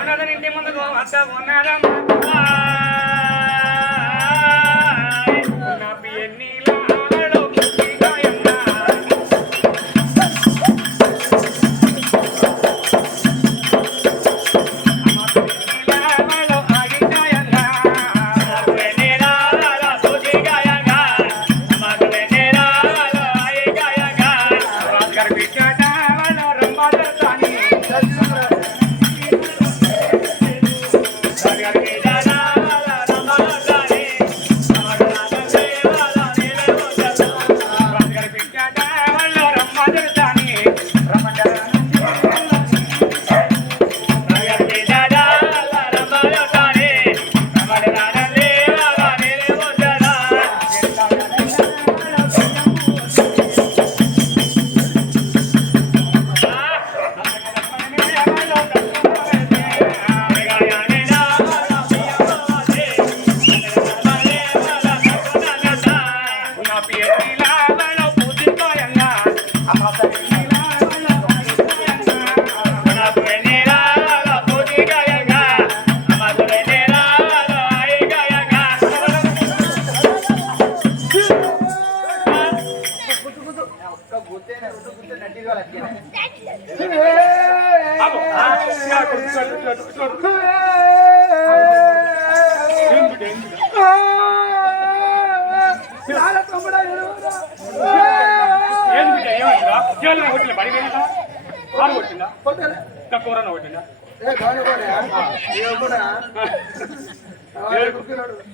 అన్నదరింటి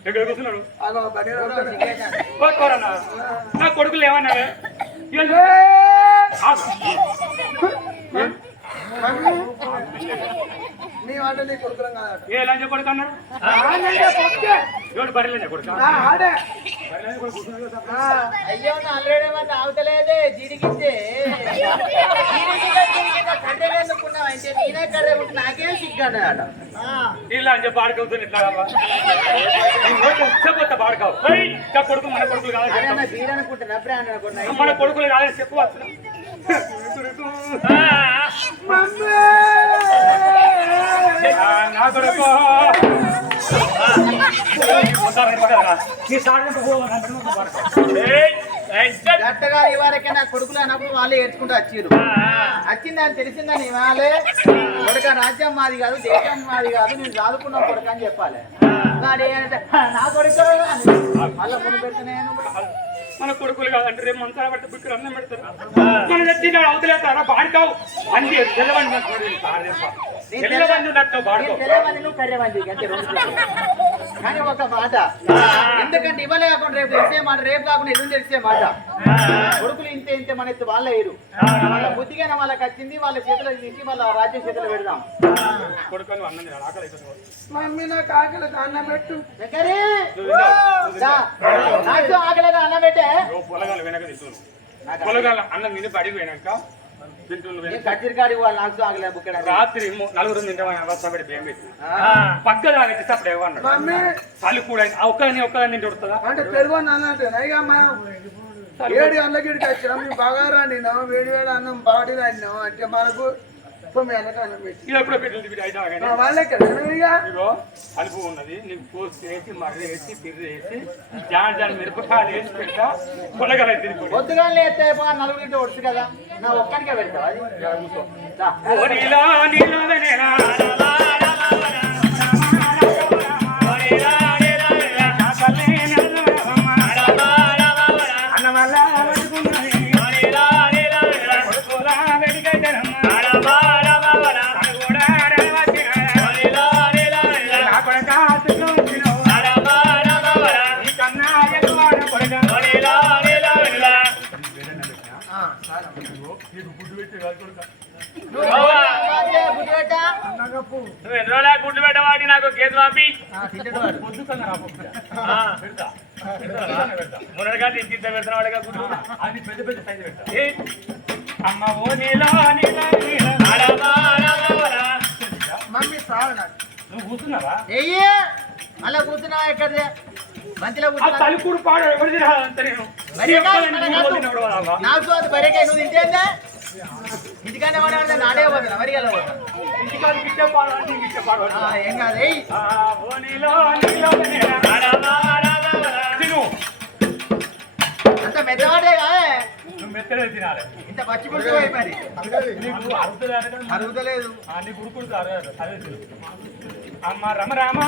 ఎక్కడ కూర్చున్నాడు ఓ కూరన్న నా కొడుకులు ఏమన్నారే ఏ లంచ కొడుకు అన్నాడు? ఎవడు బరి లంచ కొడుకు. ఆడే. అయ్యో జిడిగితే కర్రె ఎందుకున్నావు అంటే నేనే కర్రె ఉంటే నాకేం సిగ్గాడు ఇలా అని చెప్పి ఆడుకోవచ్చు ఇట్లా చెప్పొద్ద పాడుకోవు ఇంకా కొడుకు మన కొడుకులు కావాలి మన కొడుకులు కాదని నీ సాగు గట్టగా ఇవారకే నా కొడుకులు అన్నప్పుడు వాళ్ళే ఏడ్చుకుంటూ వచ్చిర్రు. వచ్చిందని తెలిసిందని వాళ్ళే కొడుక రాజ్యం మాది కాదు దేశం మాది కాదు నేను చదువుకున్న కొడుకు అని చెప్పాలి. నా కొడుకు అని. మళ్ళా ముందు పెడితే నేను మన కొడుకులు కాదంటే రేపు మంచాల పట్టి బుక్కులు అన్నం పెడతారు. మన తెచ్చినాడు అవతలేస్తారా? బాడుకావు అన్ని తెల్లవండి కానీ ఒక మాట ఎందుకంటే ఇవ్వలే కాకుండా రేపు తెలిసే మాట రేపు కాకుండా ఎదురు తెలిసే మాట. కొడుకులు ఇంతే ఇంతే మన ఎత్తు వాళ్ళ ఏరు. వాళ్ళ బుద్ధిగానే వాళ్ళకి వచ్చింది వాళ్ళ చేతిలో తీసి వాళ్ళ రాజ్యం చేతిలో పెడదాం. ఆకలి. మమ్మీ నాకు ఆకలి అన్నం పెట్టు. నాకు ఆకలేదా అన్న పెట్టే. అన్నం తిని పడి పోయినాక తింటున్నాను వెనక. కచ్చిరికాడి వాళ్ళు నాకు ఆగలేదు బుక్కడ రాత్రి నలుగురు తింటామని అవస్థ పెట్టి? భయం పెట్టి పక్క తాగేసి అప్పుడు ఏమన్నాడు మమ్మీ. చలి కూడా అయింది. ఆ ఒక్కదాన్ని ఒక్కదాన్ని తింటే వస్తుందా అంటే పెరుగు అన్నం అంటే ఇక మనం ఏడు గంటలకి ఇక్కడికి వచ్చినాం. బాగా రాండినాం వేడి వేడి అన్నం బాడీలో అన్నాం. అంటే మనకు ఎప్పుడో పెట్టి పెట్టి అయితే కలుపు ఉన్నది నీకు కోసి వేసి మర్రి వేసి పిర్రి వేసి జాన్ జాన్ మిరపకాయలు వేసి పెట్టా పొలగలు పొద్దుగా లేస్తే నలుగురింటి ఒడుచు కదా నా ఒక్కడికే పెడతావు అది నీలా నీలా అదే, బుద్ధి పెట్టా? నువ్వు ఎన్ని రోజులు గుడ్లు పెట్టవాడి నాకు కేసు పంపి ఇంత పెడుతున్న వాడిగా గుడ్లు. అది పెద్ద పెద్ద సైజు పెడతా. ఏ? అమ్మ ఓ నీలా నీలా నీలా. మమ్మీ సార్ నాకు నువ్వు కూర్చున్నావా కూర్చున్నావా ఎక్కడిదే మంచిలో ఆ కూర్చున్నా తలుపుడు పాడు నేను మన కాదు. నాకు అది బరికాయ నువ్వు తింటేందా ఇంటికన్నా వాడు నాడే పోతున్నా మరి ఎలా పోతున్నా ఇంటికాడికి ఇచ్చే పాడు అంటే ఇంటికి ఇచ్చే పాడు అంటే. ఆ, ఏం కాదు ఏయ్. ఆ, ఓ నీలో, నీలో నేనా. తిను. అంత మెత్తవాడే కాదే నువ్వు మెత్తలే తినాలి ఇంత పచ్చి పులుసు పోయి మరి నీకు అరుగుతుంది అనగా అరుగుతలేదు ఆ, నీ గురుకుడు అరగదు. అదే తిను. అమ్మ రమ రమ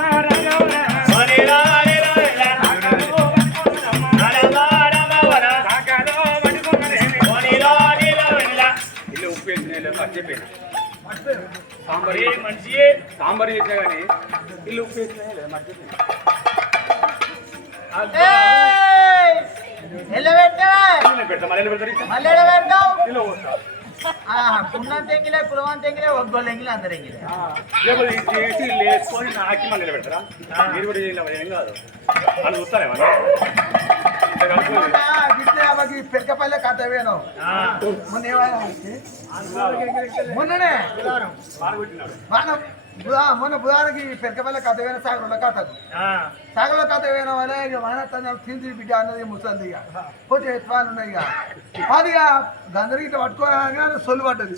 ఇల్లు ఉప్పు వేసిన మర్చిపోయినా సాంబార్ ఏ మనిషి సాంబార్ చేసినా కానీ ఇల్లు ఉప్పు వేసిన మర్చిపోయినా ఏయ్! మళ్ళీ పెడతారు మళ్ళీ ఇల్లు పోస్తా. ఆ, పున్నం తెంగిలే కులవం తెంగిలే ఒగ్గోలు తెంగిలే అందరు ఎంగిలే ఆ, లేకపోతే ఇది చేసి వేసుకొని నాకి మళ్ళీ పెడతారా? మీరు కూడా చేయలేము ఏం కాదు. వాళ్ళు చూస్తారేమన్నా ఇంత కలుపుకొని. మొన్న గిట్లే ఆమెకి పెరకపల్లె కథ వేను మొన్న ఏమైనా మొన్ననే. మన బుధా- మొన్న బుధానికి పెరకపల్లె కథ వేన సాగరంలో కథకు సాగరంలో కథ వేయన వల్ల ఇక మన తింది బిడ్డ అన్నది ముసలిది ఇక. పోతే ఎత్వాలు ఉన్నాయి ఇక. అది ఇక గందరికి ఇట్లా పట్టుకోగా సొల్లు పడ్డది.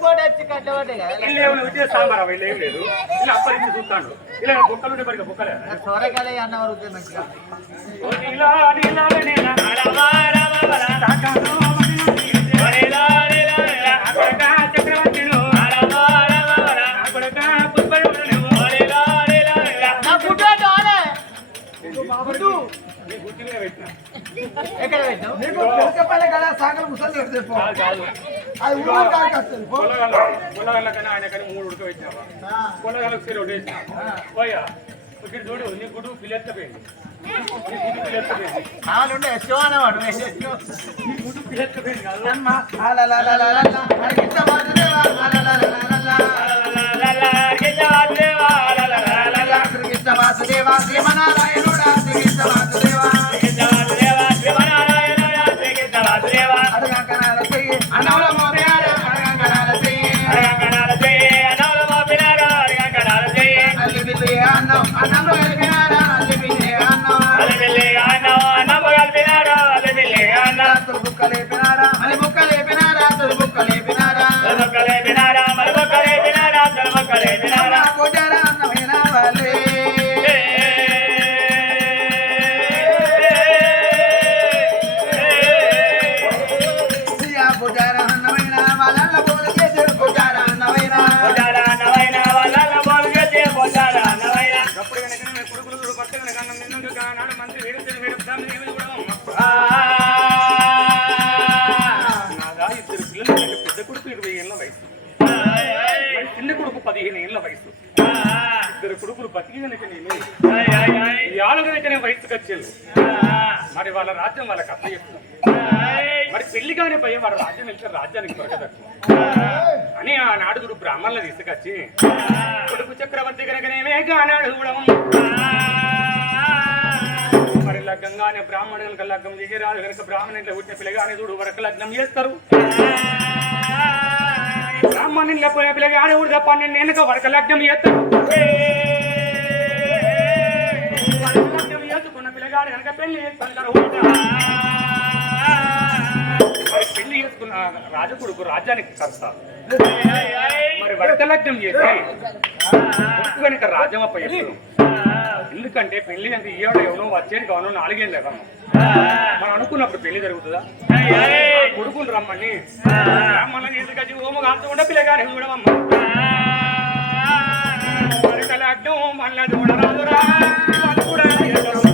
లొట్టుకోడు వచ్చి కట్టబట్టే కదా ఇల్లు ఏమైనా ఉంటే సాంబార్ అవి ఏం లేదు ఇలా అప్పరించి చూస్తాడు ఇలా బొక్కలు అన్న వరకు మంచిగా ఎక్కడ పెట్టావు నీకు పెరకపల్లె కదా సాగల ముసలి పెడితే పో. కాదు కాదు. అది ఊరు కాడికి వస్తుంది. పొలగల్ల కన్నా ఆయన కానీ మూడు ఉడకబెట్టినావా పొలగల్లకు సరే ఒకటేసిన పోయా ఇక్కడ చూడు నీ గుడు పిల్లెత్తపోయింది గుడు పిల్లెత్తపోయింది కాదు. వాసుదేవా, ఆలలాలలాలలా. my lady. ఈ ఆలు కనుక నేను మరి వాళ్ళ రాజ్యం వాళ్ళకి అర్థం చెప్తాం మరి పెళ్ళి కాని భయం వాళ్ళ రాజ్యం వెళ్తే రాజ్యానికి దొరకదట్టు అని ఆ నాడుగుడు బ్రాహ్మణులు తీసుకొచ్చి కొడుకు చక్రవర్తి కనుకనేమే కానాడు కూడా మరి లగ్గంగానే బ్రాహ్మణులకు లగ్గం దిగిరాదు కనుక బ్రాహ్మణుల పుట్టిన పిల్లగానే చూడు వరకు లగ్నం చేస్తారు. బ్రాహ్మణుల పోయిన పిల్లగానే కూడా తప్ప నేను వెనక వరకు లగ్నం చేస్తాను చేసుకున్న పిల్లగాడు కనుక పెళ్ళి చేస్తాను తర్వాత. మరి పెళ్ళి చేసుకున్న రాజు కొడుకు రాజ్యానికి కర్త మరి వరక లగ్నం చేసి కొడుకు కనుక రాజమప్ప ఎప్పుడు ఎందుకంటే పెళ్ళి అంటే ఈవిడ ఎవనో వచ్చేది కావనో నాలుగేళ్ళు లేవను మనం అనుకున్నప్పుడు పెళ్ళి జరుగుతుందా కొడుకులు రమ్మని రమ్మని తీసుకొచ్చి ఓము కాల్చకుండా పిల్లగానే చూడమమ్మ వరక లగ్నం మళ్ళా చూడరాదురా వాళ్ళు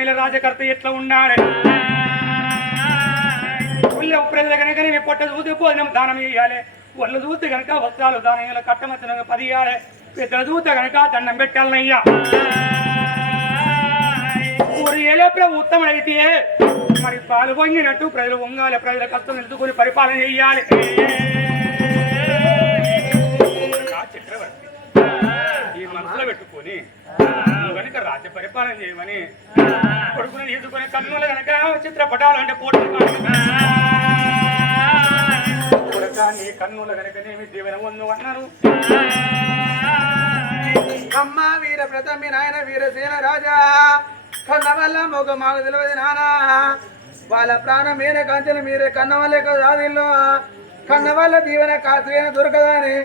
మీద రాజకర్త ఎట్లా ఉండాలి? ఉల్ల ప్రజలు కనుక నేను పొట్ట చూసి భోజనం దానం చేయాలి. ఒళ్ళు చూస్తే కనుక వస్త్రాలు దానం చేయాలి కట్టమచ్చన పది ఇవ్వాలి పెద్దలు చూస్తే కనుక దండం పెట్టాలనయ్యా. ఊరు ఏలేపులో ఉత్తమమైతే మరి పాలు పొంగినట్టు ప్రజలు పొంగాలి ప్రజల కష్టం నిలుచుకొని పరిపాలన చేయాలి. నా చక్రవర్తి ఈ మనసులో పెట్టుకొని కనుక రాజ్య పరిపాలన చేయమని. కొడుకుని ఎదుకునే కన్నుల కనుక చిత్రపటాలు అంటే పోటీ నీ కన్నుల కనుకనేమి దీవెన ఉందు అన్నారు. అమ్మ వీర ప్రథమి నాయన వీరసేన రాజా. కన్న వల్ల మొగ మాకు తెలియదు నానా వాళ్ళ ప్రాణం మీరే కంచెలు మీరే కన్న వల్లే కాదిల్లు కన్న వల్ల దీవెన కాసువైన దొరకదని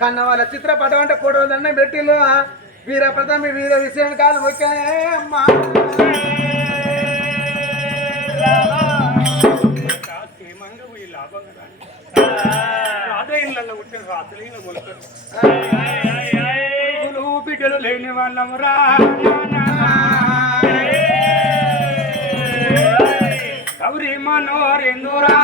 కన్న వాళ్ళ చిత్రపటం అంటే ఫోటోలు దండం వీర ప్రథమి వీర విషయం కాదు మొక్కానే అమ్మా బిడ్డలు లేని వాళ్ళము రా. గౌరీ మనోరేందురా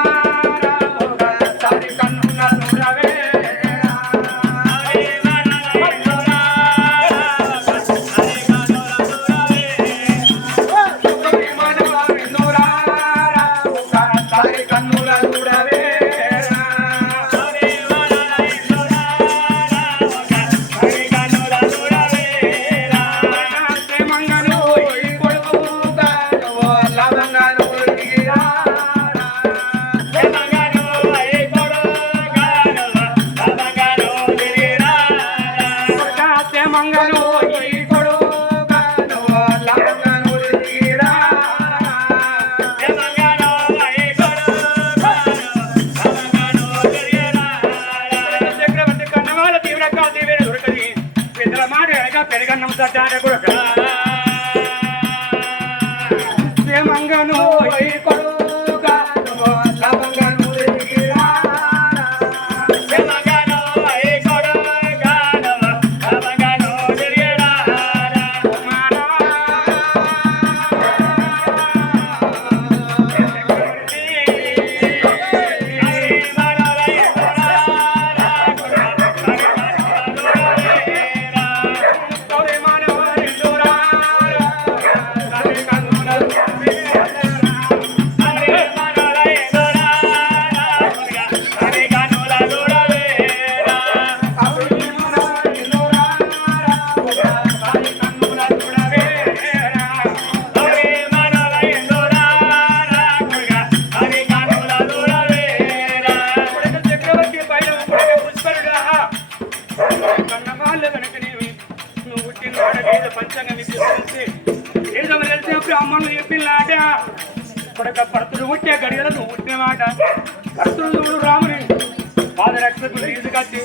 కొడక భర్తుడు పుట్టే గడియల నువ్వు పుట్టిన మాట. భర్తుడు చూడు రాముని. పాదరక్షకులు తీసుకొచ్చి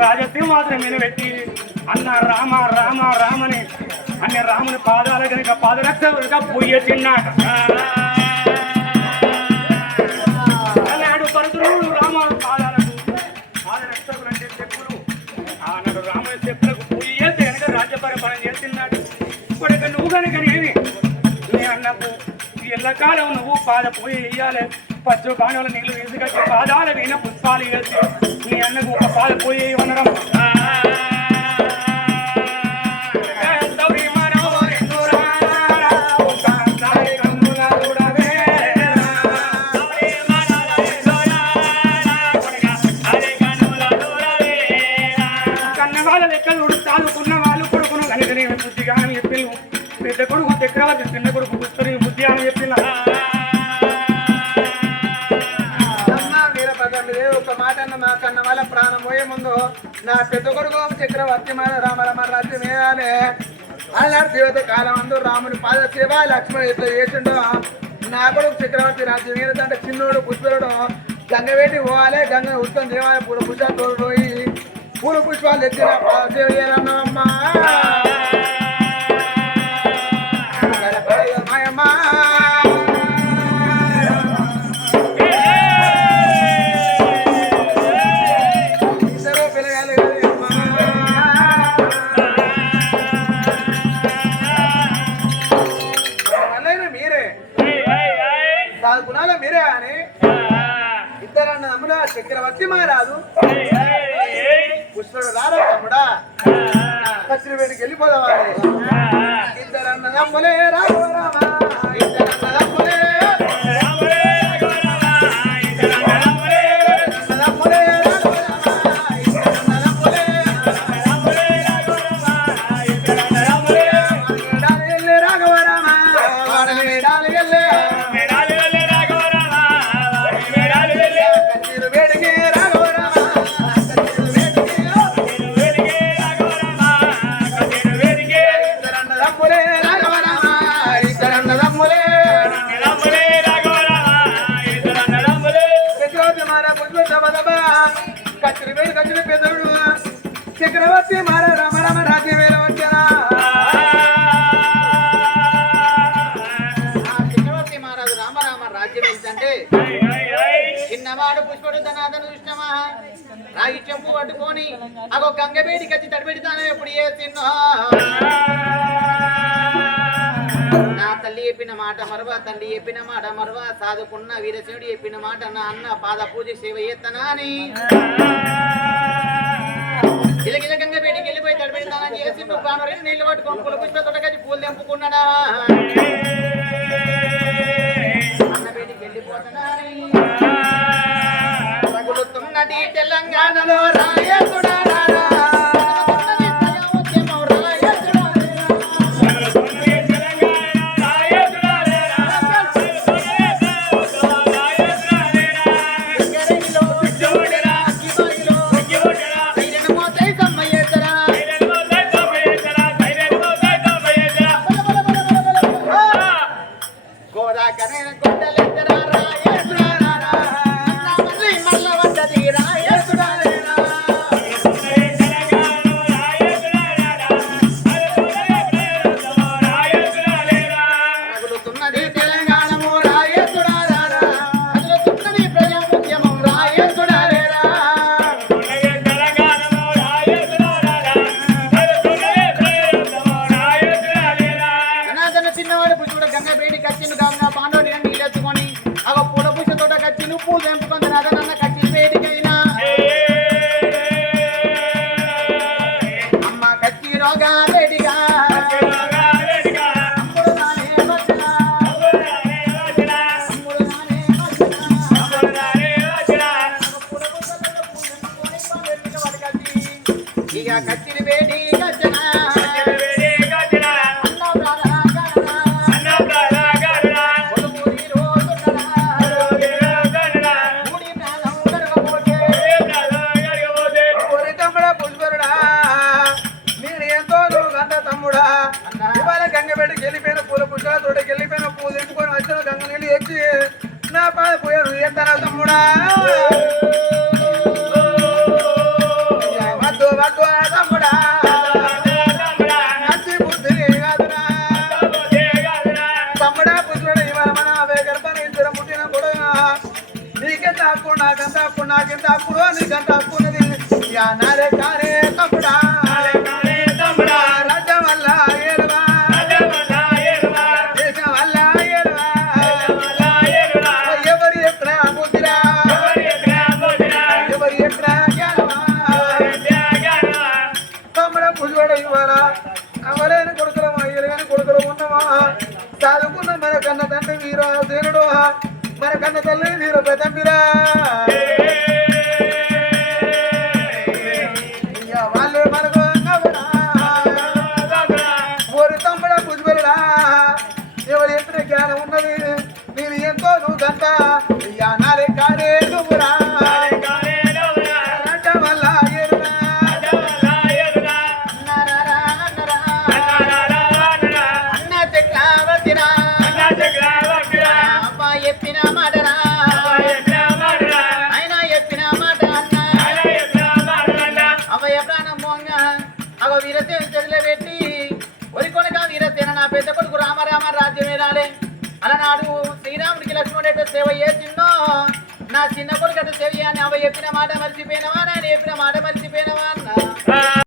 రాజసింహాసనం మీద పెట్టి అన్న రామ రామ రామని అన్న రాముని పాదాల కనుక పాదరక్షకులుగా పూయ తిన్నాట అలాడు భరతుడు రామ పాదాలకు పాదరక్షకులు అంటే చెప్పులు. ఆనాడు రాముని చెప్పులకు పూజ చేస్తే కనుక రాజ్య చేస్తున్నాడు. ఇప్పటిక నువ్వు కనుక నేమి నీ అన్నకు ఎల్లకాలం నువ్వు పాద పూజ చేయాలి పచ్చు బాణాల నీళ్ళు వేసుకొచ్చి పాదాల వీణ పుష్పాలు వేసి నీ అన్నకు ఒక పాద పూజ ఉండడం కన్నవాళ్ళ లెక్కలు వాళ్ళు పెద్ద కొడుకు చక్రవర్తి చిన్న కొడుకు పుస్తరి బుద్ధి అని నా పెద్ద కొడుకు చక్రవర్తి మన రామ రామ రాజ్యం వేయాలి. దేవత కాలం అందు రాముని పాద సేవ లక్ష్మణుడు ఇట్లా చేసిండు. నా కొడుకు చక్రవర్తి రాజ్యం ఏంటంటే చిన్నోడు పుష్పరుడు గంగ పెట్టి పోవాలి గంగ ఉత్తమ దేవాలయ పూల పుష్పాలు పోయి పూల పుష్పాలు తెచ్చిన పాద సేవ చేయాలన్నమ్మా భక్తి మారాదు పుష్పడు రారా తమ్ముడా? కచ్చిరి వెళ్ళిపోదామా ఇద్దరన్న నమ్మలేరా పట్టుకొని అగో గంగబేడికి వచ్చి తడిపెడతాను ఎప్పుడు ఏ తిన్నా నా తల్లి చెప్పిన మాట మరవా తల్లి చెప్పిన మాట మరవా సాధుకున్న వీరశివుడు చెప్పిన మాట నా అన్న పాద పూజ సేవ చేస్తానా అని. గంగబేడికి వెళ్ళిపోయి తడిపెడతానని చేసి నువ్వు కాను నీళ్ళు పట్టుకొని పుల పుష్పతో పూలు తెంపుకున్నాడా? అన్నబేడికి వెళ్ళిపోతున్నా ఉన్నది తెలంగాణలో రాయకుడు? నేను ఎంతో చిన్న కొడుకట సేవ్యాన్ని అవ చెప్పిన మాట మర్చిపోయినవా నేను చెప్పిన మాట